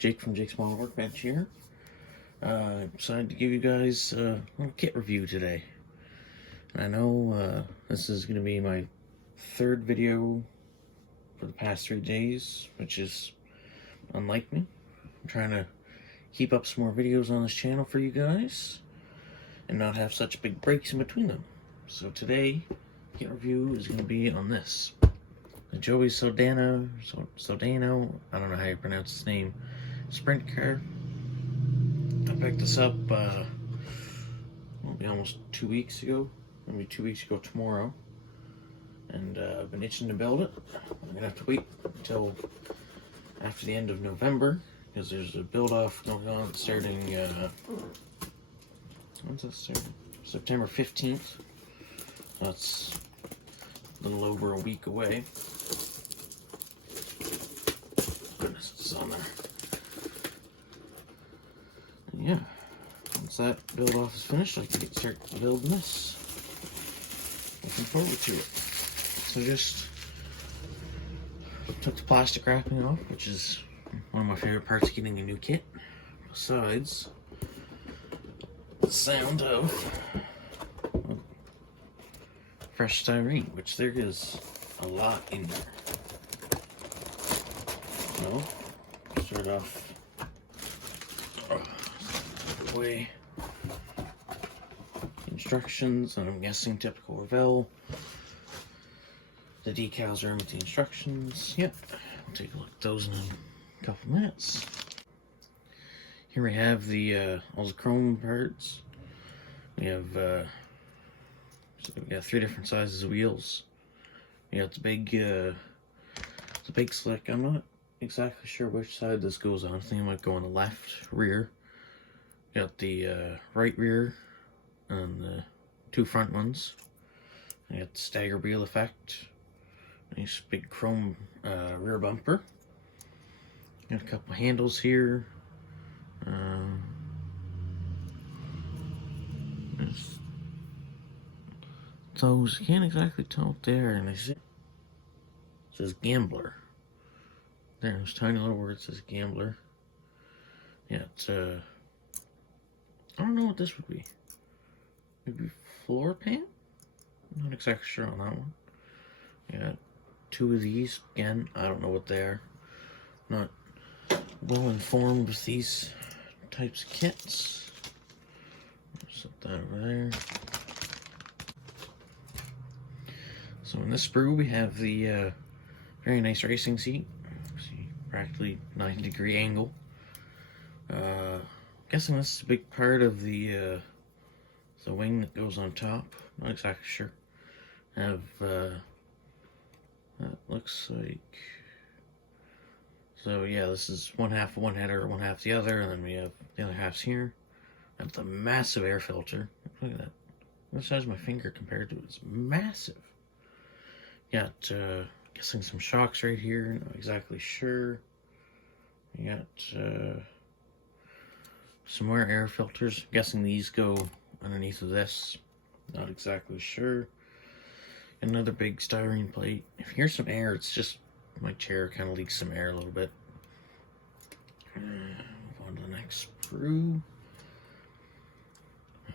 Jake from Jake's Model Workbench here. Decided to give you guys a little kit review today. I know this is going to be my third video for the past 3 days, which is unlike me. I'm trying to keep up some more videos on this channel for you guys and not have such big breaks in between them. So today, kit review is going to be on this. The Joey Saldana, I don't know how you pronounce his name, sprint car. I picked this up, it'll be almost 2 weeks ago. It'll be 2 weeks ago tomorrow. And I've been itching to build it. I'm gonna have to wait until after the end of November, because there's a build off going on starting, when's that starting? September 15th. That's a little over a week away. Goodness, it's on there. And yeah, once that build off is finished, I can start building this. Looking forward to it. So just took the plastic wrapping off, which is one of my favorite parts of getting a new kit. Besides the sound of fresh styrene, which there is a lot in there. So, start off the way. Instructions, and I'm guessing typical Revell. The decals are in with the instructions. Yep, we'll take a look at those in a couple minutes. Here we have the all the chrome parts. We have so we got 3 different sizes of wheels. We got the big slick. I'm not exactly sure which side this goes on. I think it might go on the left rear. Got the right rear and the 2 front ones. I got the stagger wheel effect. Nice big chrome rear bumper. Got a couple handles here. Those, you can't exactly tell what they are, and it says Gambler. There's tiny little word that says Gambler. Yeah, it's I don't know what this would be. Maybe floor pan? I'm not exactly sure on that one. Yeah, 2 of these. Again, I don't know what they are. Not well informed with these types of kits. Set that over there. So in this sprue we have the very nice racing seat. See, practically 90-degree angle. Guessing this is a big part of the wing that goes on top. Not exactly sure. Have that looks like, so yeah, this is one half of one header, one half the other, and then we have the other halves here. Got the massive air filter. Look at that. What size is my finger compared to it? It's massive. Got guessing some shocks right here. Not exactly sure. We got some more air filters. I'm guessing these go underneath of this. Not exactly sure. Another big styrene plate. If you hear some air, it's just my chair kind of leaks some air a little bit. Move on to the next sprue.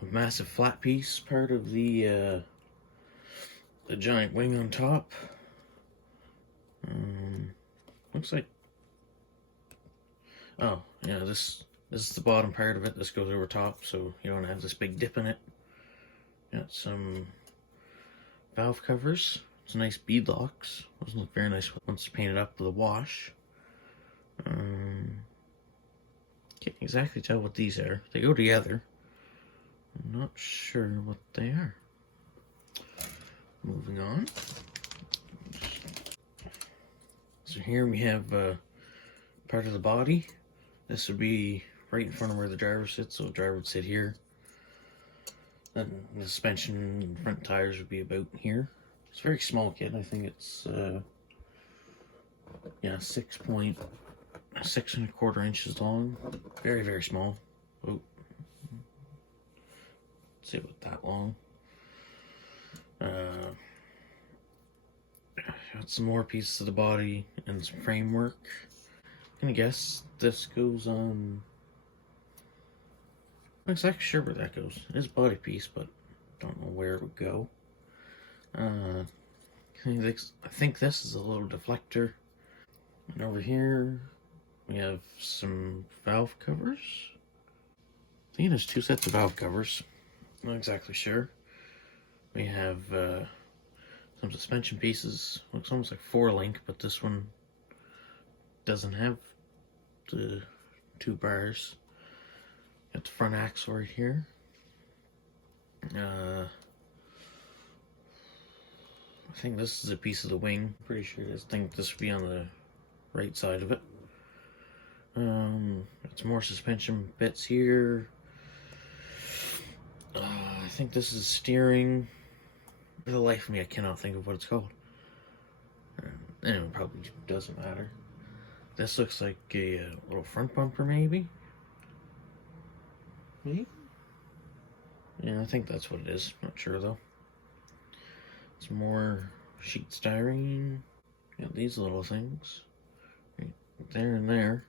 A massive flat piece, part of the giant wing on top. Looks like, oh yeah, this is the bottom part of it. This goes over top, so you don't have this big dip in it. Got some valve covers. It's nice bead locks. Those look very nice once painted up with a wash. Can't exactly tell what these are. They go together. I'm not sure what they are. Moving on. So here we have part of the body. This would be right in front of where the driver sits, so the driver would sit here. Then the suspension and front tires would be about here. It's a very small kit. I think it's yeah, 6 1/4 inches long. Very, very small. Oh, let's see about that long. Got some more pieces of the body and some framework. gonna guess this goes on. I'm not exactly sure where that goes. It is a body piece, but don't know where it would go. I think this is a little deflector. And over here, we have some valve covers. I think there's 2 sets of valve covers. Not exactly sure. We have some suspension pieces. Looks almost like 4-link, but this one doesn't have the 2 bars. Got the front axle right here. I think this is a piece of the wing. Pretty sure I think this would be on the right side of it. Got some more suspension bits here. I think this is steering. For the life of me, I cannot think of what it's called. Anyway, probably doesn't matter. This looks like a little front bumper, maybe? Maybe? Yeah, I think that's what it is. Not sure, though. Some more sheet styrene. Got these little things. Right there and there.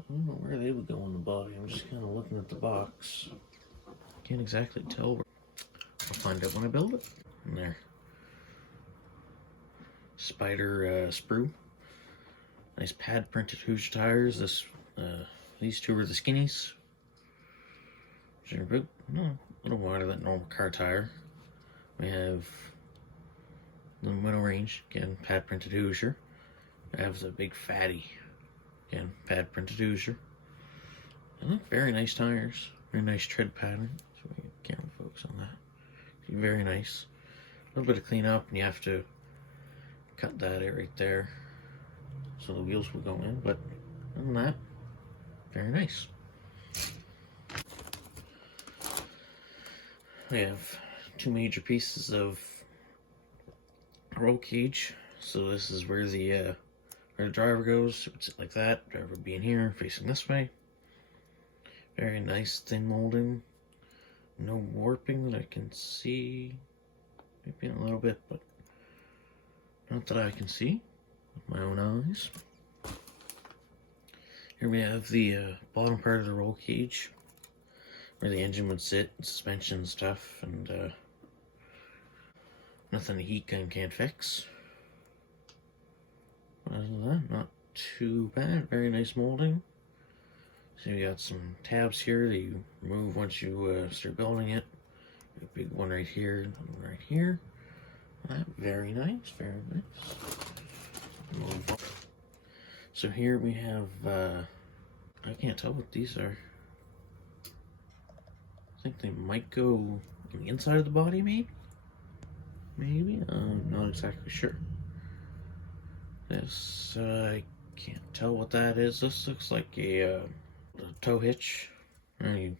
I don't know where they would go on the body. I'm just kind of looking at the box. Can't exactly tell where. I'll find out when I build it. And there. Spider sprue. Nice pad printed Hoosier tires. These 2 are the skinnies. Which are about, a little wider than normal car tire. We have the middle range, again, pad printed Hoosier. I have the big fatty, again, pad printed Hoosier. They look very nice tires. Very nice tread pattern. So we can't focus on that. Very nice. A little bit of cleanup, and you have to cut that right there so the wheels will go in, but other than that, very nice. We have 2 major pieces of roll cage. So this is where the driver goes. It would sit like that. Driver would be in here, facing this way. Very nice thin molding. No warping that I can see. Maybe a little bit, but not that I can see with my own eyes. Here we have the bottom part of the roll cage, where the engine would sit, suspension stuff, and nothing a heat gun can't fix. Other than that, not too bad. Very nice molding. So you got some tabs here that you remove once you start building it. A big one right here, and one right here. Very nice, very nice. Move on. So here we have, I can't tell what these are. I think they might go on the inside of the body, maybe? Maybe? I'm not exactly sure. This, I can't tell what that is. This looks like a tow hitch. You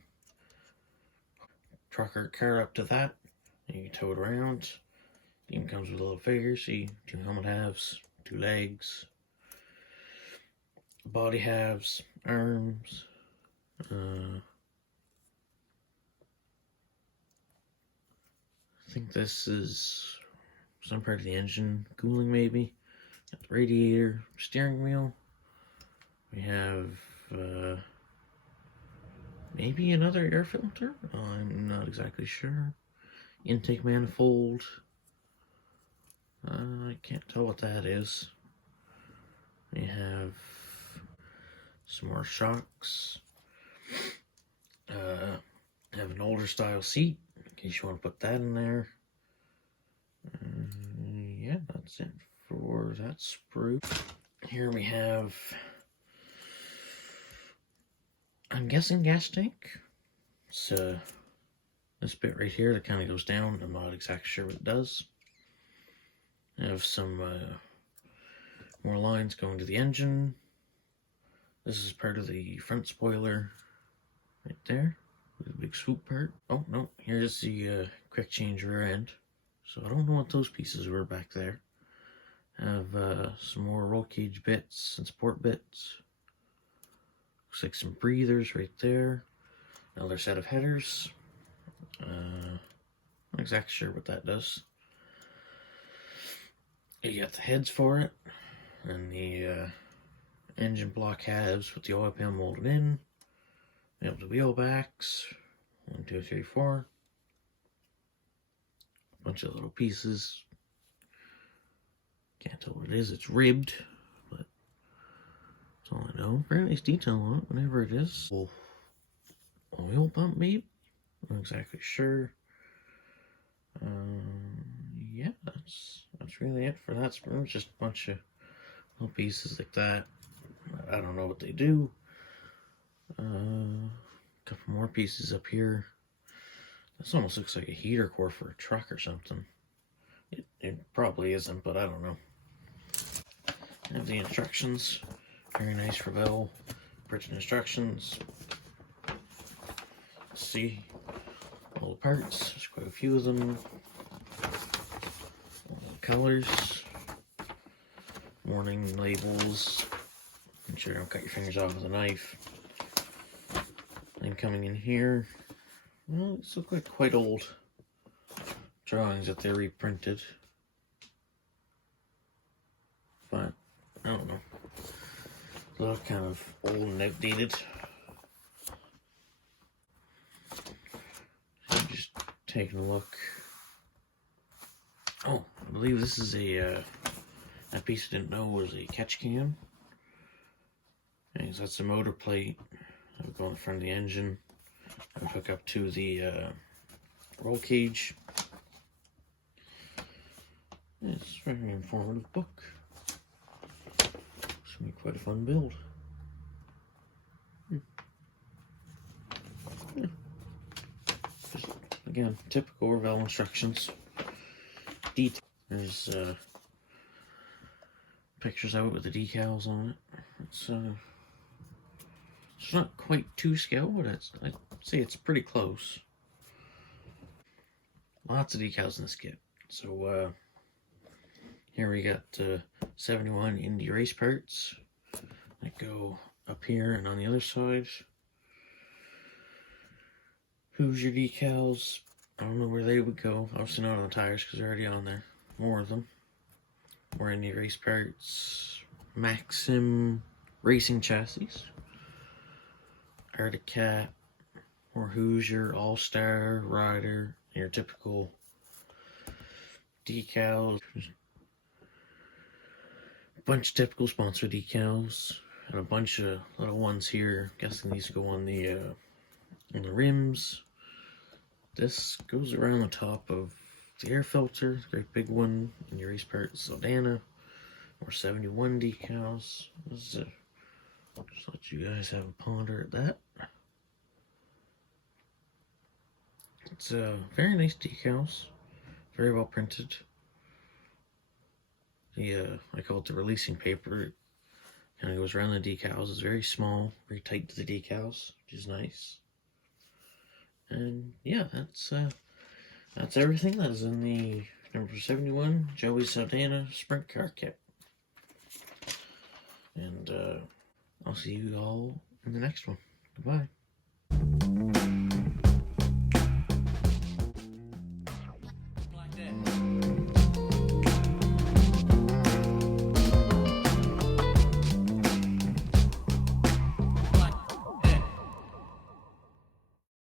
truck or car up to that, and you tow it around. It even comes with a little figure. See, 2 helmet halves, 2 legs, body halves, arms. I think this is some part of the engine cooling, maybe. Got the radiator, steering wheel. We have maybe another air filter. I'm not exactly sure. Intake manifold. I can't tell what that is. We have some more shocks. Have an older style seat in case you want to put that in there. Yeah, that's it for that sprue. Here we have, I'm guessing, gas tank. It's this bit right here that kind of goes down. I'm not exactly sure what it does. I have some more lines going to the engine. This is part of the front spoiler right there. The big swoop part. Oh no, here's the quick change rear end. So I don't know what those pieces were back there. I have some more roll cage bits and support bits. Looks like some breathers right there. Another set of headers. Not exactly sure what that does. You got the heads for it, and the engine block halves with the oil pan molded in. We have the wheel backs. 1, 2, 3, 4. Bunch of little pieces. Can't tell what it is. It's ribbed, but that's all I know. Very nice detail on it, whatever it is. Oil pump, maybe? Not exactly sure. Yeah, that's really it for that Sprues. Just a bunch of little pieces like that. I don't know what they do. A couple more pieces up here. This almost looks like a heater core for a truck or something. It probably isn't, but I don't know. I have the instructions. Very nice Revell printed instructions. Let's see all the parts. There's quite a few of them. All the colors. Warning labels. Make sure you don't cut your fingers off with a knife. And coming in here, well, these look like quite old drawings that they reprinted. But I don't know. They look kind of old and outdated. So just taking a look. Oh, I believe this is a piece I didn't know was a catch can. And so that's the motor plate that would go in the front of the engine. I would hook up to the roll cage. It's a very informative book. It's going to be quite a fun build. Yeah. Just, again, typical Revell instructions. Detail. There's pictures out with the decals on it. It's not quite to scale, but I'd say it's pretty close. Lots of decals in this kit. So here we got 71 indie race parts that go up here and on the other side. Hoosier decals. I don't know where they would go. Obviously not on the tires because they're already on there. More of them. More indie race parts. Maxim racing chassis. Arctic Cat. Or Hoosier, All-Star, Rider. Your typical decals. A bunch of typical sponsor decals. And a bunch of little ones here. Guessing these go on the rims. This goes around the top of the air filter, great big one, in your race part Saldana, or 71 decals. Just let you guys have a ponder at that. It's very nice decals, very well printed. The I call it the releasing paper. It kind of goes around the decals. It's very small, very tight to the decals, which is nice. And yeah, that's everything that is in the number 71 Joey Saldana Sprint Car Kit. And I'll see you all in the next one. Goodbye.